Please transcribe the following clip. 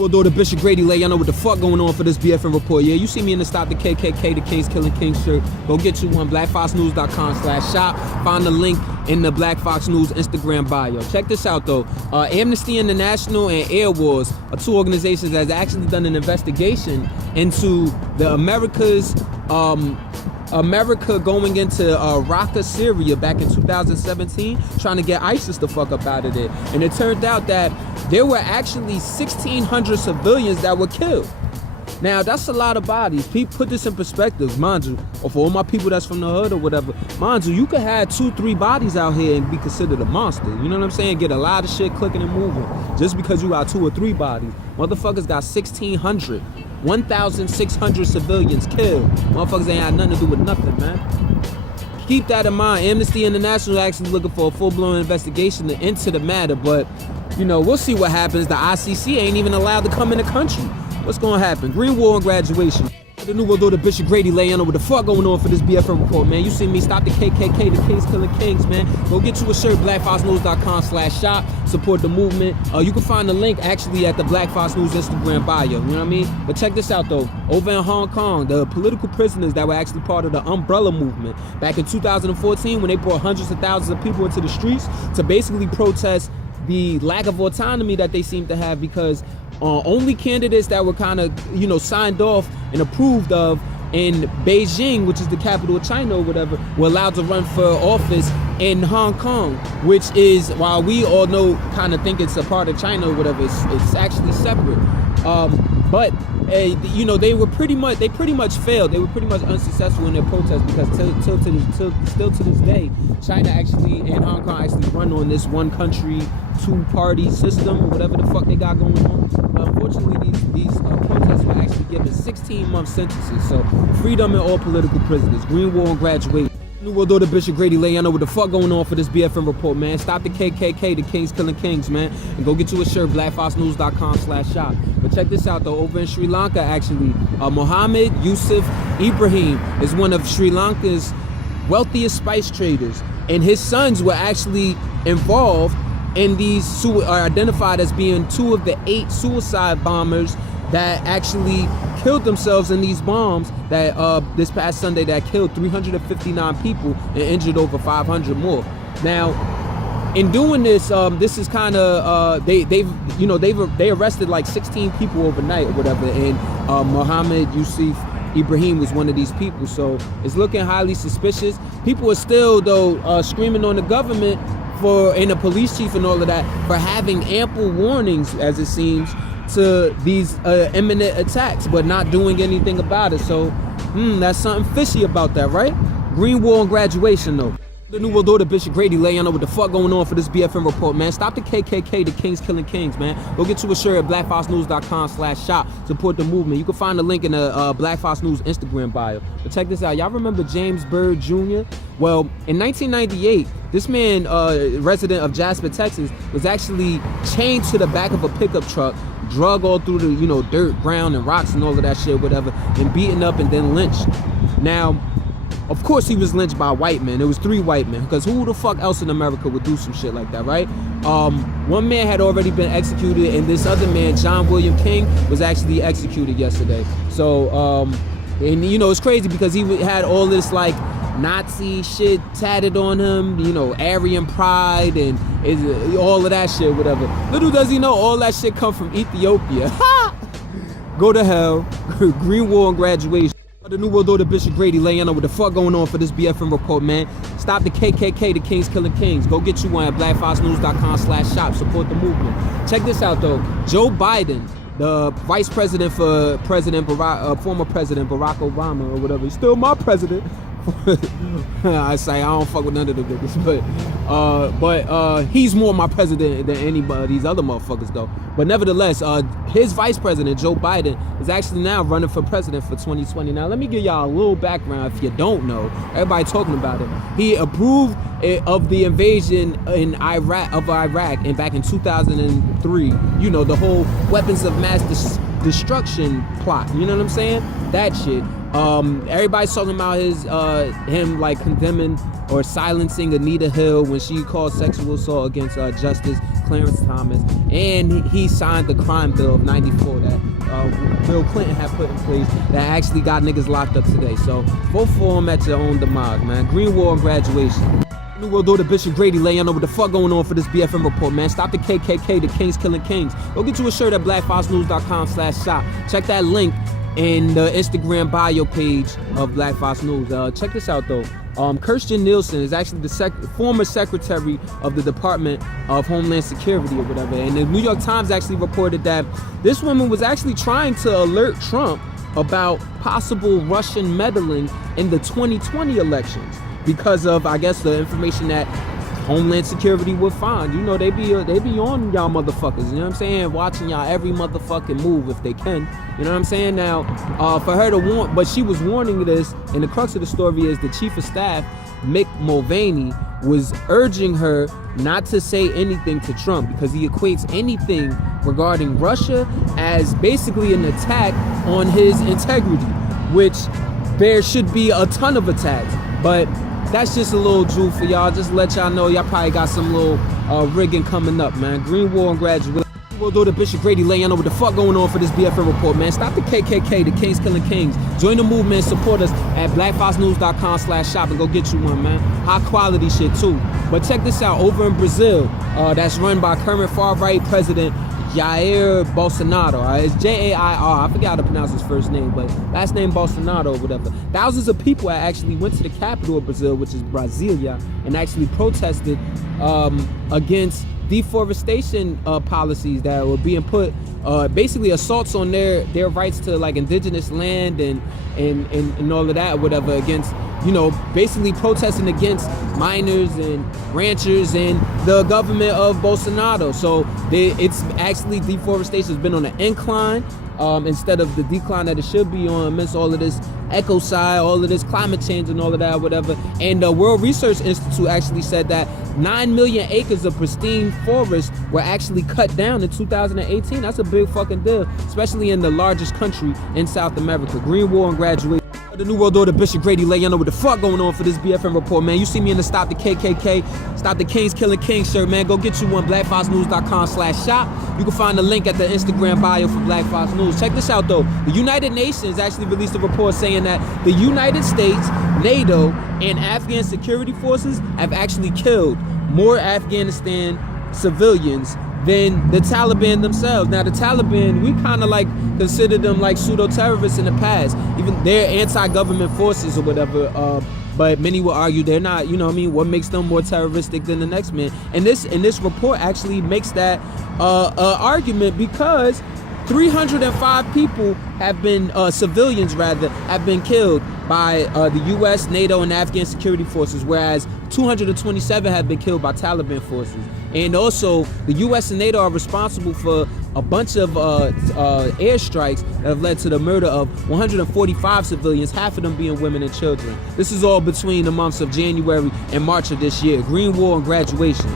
We'll do the Bishop Grady lay. Y'all know what the fuck going on for this BFN report. Yeah, you see me in the Stop the KKK, the Kings Killing Kings shirt. Go get you one, blackfoxnews.com/shop. Find the link in the Black Fox News Instagram bio. Check this out though. Amnesty International and Air Wars are two organizations that has actually done an investigation into the America going into Raqqa, Syria back in 2017, trying to get ISIS the fuck up out of there. And it turned out that there were actually 1,600 civilians that were killed. Now, that's a lot of bodies. Put this in perspective, mind you, or for all my people that's from the hood or whatever, mind you, you could have 2-3 bodies out here and be considered a monster. You know what I'm saying? Get a lot of shit clicking and moving just because you got 2 or 3 bodies. Motherfuckers got 1,600 civilians killed. Motherfuckers ain't had nothing to do with nothing, man. Keep that in mind. Amnesty International is actually looking for a full-blown investigation into the matter, but, you know, we'll see what happens. The ICC ain't even allowed to come in the country. What's gonna happen? Green War and graduation. The new world order, Bishop Grady lay. I know what the fuck going on for this BFN report, man. You see me, Stop the KKK, the Kings Killing Kings, man. Go get you a shirt, blackfoxnews.com/shop. Support the movement. You can find the link actually at the Black Fox News Instagram bio. You know what I mean? But check this out though. Over in Hong Kong, the political prisoners that were actually part of the Umbrella movement back in 2014, when they brought hundreds of thousands of people into the streets to basically protest the lack of autonomy that they seem to have, because only candidates that were kind of, you know, signed off and approved of in Beijing, which is the capital of China or whatever, were allowed to run for office in Hong Kong, which is, while we all know, kind of think it's a part of China or whatever, it's actually separate. But you know, they pretty much failed. They were pretty much unsuccessful in their protest, because still to this day, China actually and Hong Kong actually run on this one country, 2-party system or whatever the fuck they got going on. Unfortunately, these protests were actually given 16-month sentences. So freedom and all political prisoners. Green War and graduation. New World Order, Bishop Grady lay. I know what the fuck going on for this BFN report, man. Stop the KKK, the Kings Killing Kings, man. And go get you a shirt, blackfoxnews.com/shop. But check this out though. Over in Sri Lanka, actually, Mohammed Yusuf Ibrahim is one of Sri Lanka's wealthiest spice traders, and his sons were actually involved in these, are identified as being 2 of the 8 suicide bombers that actually killed themselves in these bombs that this past Sunday that killed 359 people and injured over 500 more. Now, in doing this, this is kind of they arrested like 16 people overnight or whatever, and Mohammed Yusuf Ibrahim was one of these people. So it's looking highly suspicious. People are still though screaming on the government and the police chief and all of that for having ample warnings, as it seems, to these imminent attacks, but not doing anything about it. So that's something fishy about that, right? Green War and graduation though. The New World Order, Bishop Grady lay. I know what the fuck going on for this BFN report, man. Stop the KKK, the Kings Killing Kings, man. Go get you a shirt at blackfoxnews.com/shop. Support the movement. You can find the link in the Black Fox News Instagram bio. But check this out. Y'all remember James Byrd Jr.? Well, in 1998, this man, resident of Jasper, Texas, was actually chained to the back of a pickup truck, drug all through the, you know, dirt, ground, and rocks and all of that shit, whatever, and beaten up and then lynched. Now, of course he was lynched by white men. It was 3 white men, because who the fuck else in America would do some shit like that, right? One man had already been executed, and this other man, John William King, was actually executed yesterday. So, and you know, it's crazy because he had all this like Nazi shit tatted on him, you know, Aryan pride and all of that shit, whatever. Little does he know, all that shit come from Ethiopia. Go to hell. Green War and graduation. The New World Order, Bishop Grady lay. I know what the fuck going on for this BFN report, man. Stop the KKK, the Kings Killing Kings. Go get you one at blackfoxnews.com/shop. Support the movement. Check this out though. Joe Biden, the vice president for former President Barack Obama or whatever, he's still my president. I say I don't fuck with none of the niggas, but he's more my president than anybody of these other motherfuckers though. But nevertheless, his vice president Joe Biden is actually now running for president for 2020. Now let me give y'all a little background if you don't know. Everybody talking about it. He approved of the invasion in Iraq and back in 2003. You know, the whole weapons of mass destruction plot. You know what I'm saying? That shit. Everybody's talking about him like condemning or silencing Anita Hill when she called sexual assault against Justice Clarence Thomas, and he signed the crime bill of 94 that Bill Clinton had put in place that actually got niggas locked up today. So vote for him at your own demise, man. Green Wall and graduation. New World Order Bishop Grady laying on what the fuck going on for this BFN report, man. Stop the KKK, the Kings killing kings. Go get you a shirt at blackfoxnews.com/shop. Check that link in the Instagram bio page of Black Fox News. Check this out though. Kirstjen Nielsen is actually the former secretary of the Department of Homeland Security or whatever. And the New York Times actually reported that this woman was actually trying to alert Trump about possible Russian meddling in the 2020 elections because of, I guess, the information that Homeland Security would find. You know, they be on y'all motherfuckers, you know what I'm saying? Watching y'all every motherfucking move if they can. You know what I'm saying? Now, for her to warn, but she was warning this, and the crux of the story is the chief of staff, Mick Mulvaney, was urging her not to say anything to Trump because he equates anything regarding Russia as basically an attack on his integrity, which there should be a ton of attacks. But that's just a little jewel for y'all. Just let y'all know y'all probably got some little rigging coming up, man. Green Wall and graduate. We'll do the Bishop Grady laying over the fuck going on for this BFN report, man. Stop the KKK, the Kings killing kings. Join the movement, support us at blackfoxnews.com/shop and go get you one, man. High quality shit too. But check this out, over in Brazil, that's run by current far-right president Jair Bolsonaro. It's Jair. I forgot how to pronounce his first name, but last name Bolsonaro or whatever. Thousands of people actually went to the capital of Brazil, which is Brasilia, and actually protested against deforestation policies that were being put, basically assaults on their rights to like indigenous land and all of that or whatever, against, you know, basically protesting against miners and ranchers and the government of Bolsonaro. So it's actually, deforestation has been on an incline instead of the decline that it should be on amidst all of this ecocide, all of this climate change and all of that, whatever. And the World Research Institute actually said that 9 million acres of pristine forest were actually cut down in 2018. That's a big fucking deal, especially in the largest country in South America. Green Wall and graduation. The New World Order Bishop Grady laying on what the fuck going on for this BFN report, man. You see me in the Stop the KKK, Stop the Kings Killing Kings shirt, man. Go get you one, blackfoxnews.com/shop. You can find the link at the Instagram bio for Black Fox News. Check this out though. The United Nations actually released a report saying that the United States, NATO, and Afghan security forces have actually killed more Afghanistan civilians than the Taliban themselves. Now the Taliban, we kind of like consider them like pseudo-terrorists in the past. Even they're anti-government forces or whatever, but many will argue they're not, you know what I mean? What makes them more terroristic than the next man? And this report actually makes that argument because 305 people have been, civilians rather, have been killed by the U.S., NATO, and Afghan security forces, whereas 227 have been killed by Taliban forces. And also, the U.S. and NATO are responsible for a bunch of airstrikes that have led to the murder of 145 civilians, half of them being women and children. This is all between the months of January and March of this year. Green Wall and graduation.